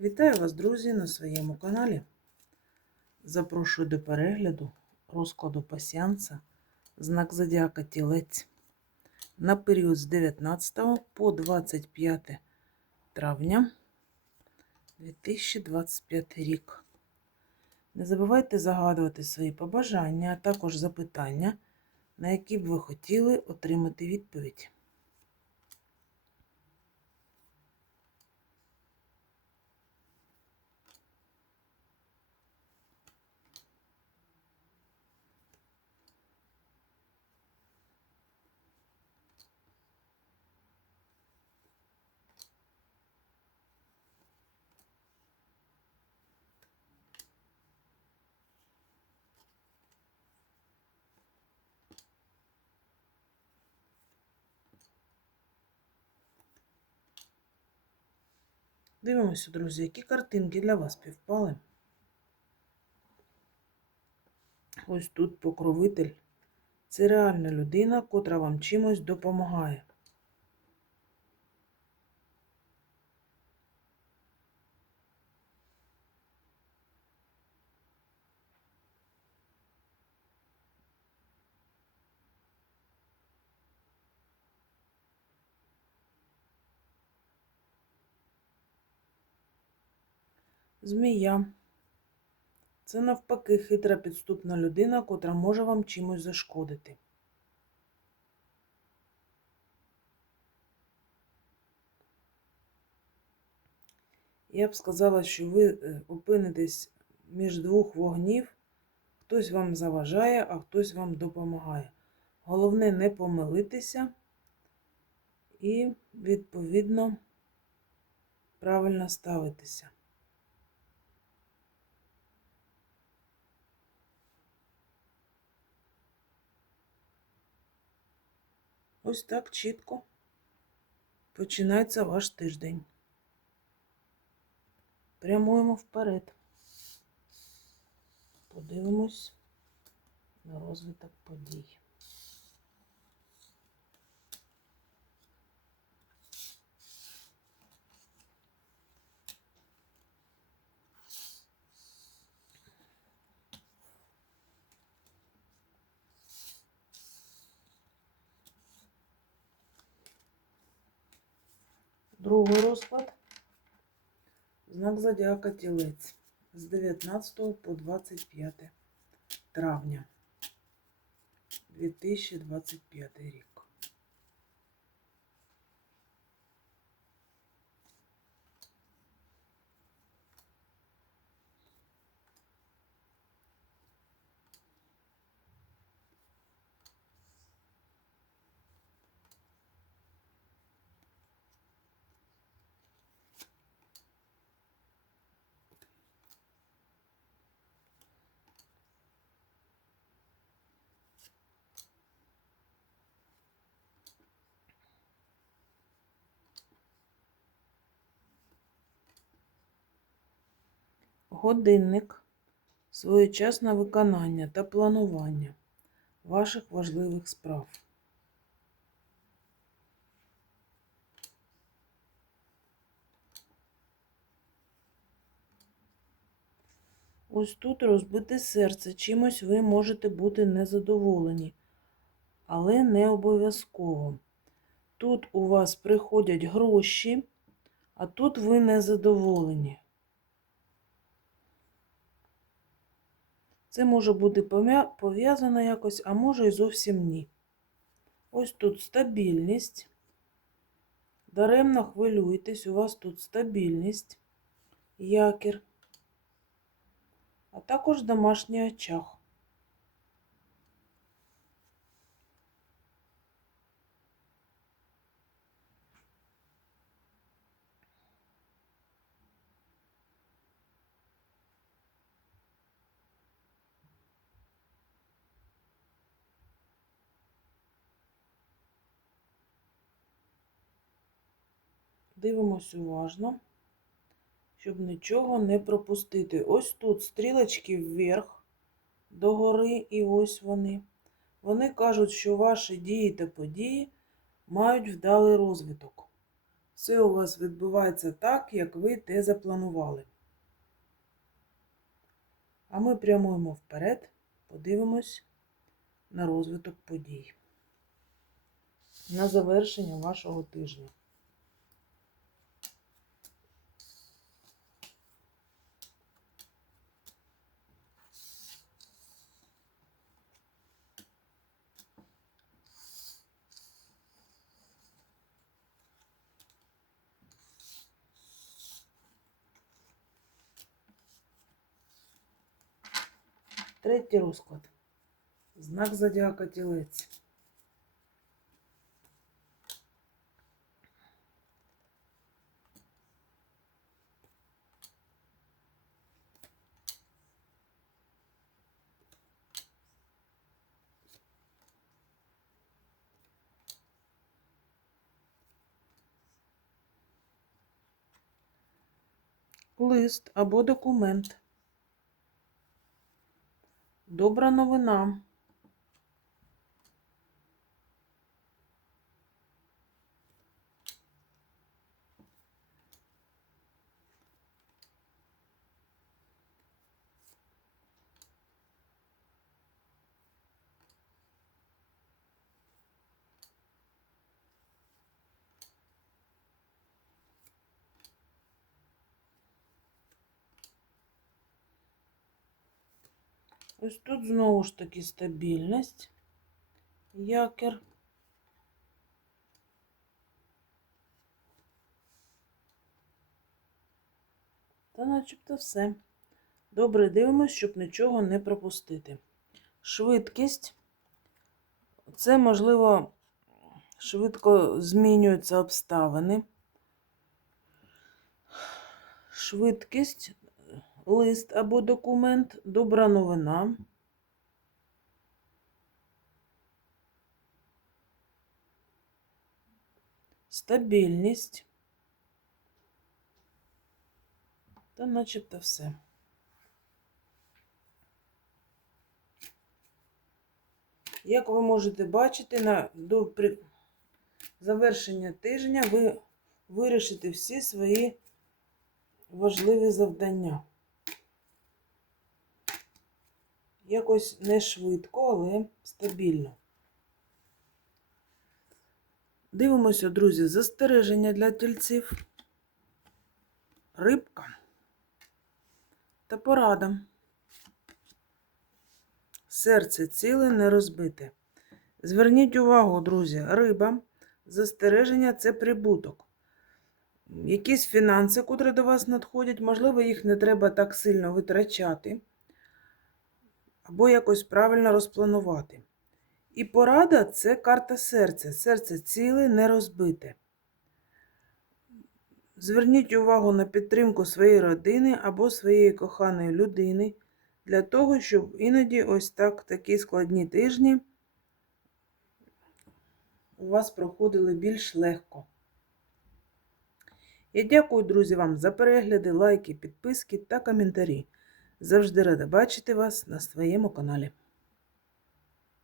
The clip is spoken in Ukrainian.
Вітаю вас, друзі, на своєму каналі. Запрошую до перегляду розкладу пасіанса знак Зодіака Тілець на період з 19 по 25 травня 2025 рік. Не забувайте загадувати свої побажання, а також запитання, на які б ви хотіли отримати відповідь. Дивимося, друзі, які картинки для вас співпали. Ось тут покровитель. Це реальна людина, котра вам чимось допомагає. Змія. Це навпаки хитра підступна людина, котра може вам чимось зашкодити. Я б сказала, що ви е, опинитесь між двох вогнів. Хтось вам заважає, а хтось вам допомагає. Головне не помилитися і, відповідно, правильно ставитися. Ось так чітко починається ваш тиждень. Прямуємо вперед. Подивимось на розвиток подій. Другий розклад. Знак Зодіака Тілець з 19 по 25 травня 2025 рік. Годинник своєчасне виконання та планування ваших важливих справ. Ось тут розбите серце. Чимось ви можете бути незадоволені, але не обов'язково. Тут у вас приходять гроші, а тут ви незадоволені. Це може бути пов'язано якось, а може і зовсім ні. Ось тут стабільність. Даремно хвилюйтесь, у вас тут стабільність, якір, а також домашній очаг. Дивимось уважно, щоб нічого не пропустити. Ось тут стрілочки вверх, догори, і ось вони. Вони кажуть, що ваші дії та події мають вдалий розвиток. все у вас відбувається так, як ви те запланували. А ми прямуємо вперед, подивимось на розвиток подій. На завершення вашого тижня. Третій розклад. Знак зодіака тілець. Лист або документ. Добра новина. Ось тут знову ж таки стабільність. Якір. Та начебто все. Добре, дивимось, щоб нічого не пропустити. Швидкість. Це, можливо, швидко змінюються обставини. Швидкість лист або документ, добра новина. Стабільність. Та начебто все. Як ви можете бачити, на, до завершення тижня ви вирішите всі свої важливі завдання. Якось не швидко, але стабільно. Дивимося, друзі, застереження для тільців, рибка та порада. Серце ціле не розбите. Зверніть увагу, друзі, риба, застереження це прибуток. Якісь фінанси, котрі до вас надходять, можливо, їх не треба так сильно витрачати або якось правильно розпланувати. І порада це карта серця. Серце ціле, не розбите. Зверніть увагу на підтримку своєї родини або своєї коханої людини для того, щоб іноді ось так такі складні тижні у вас проходили більш легко. Я дякую, друзі, вам за перегляди, лайки, підписки та коментарі. Завжди рада бачити вас на своєму каналі.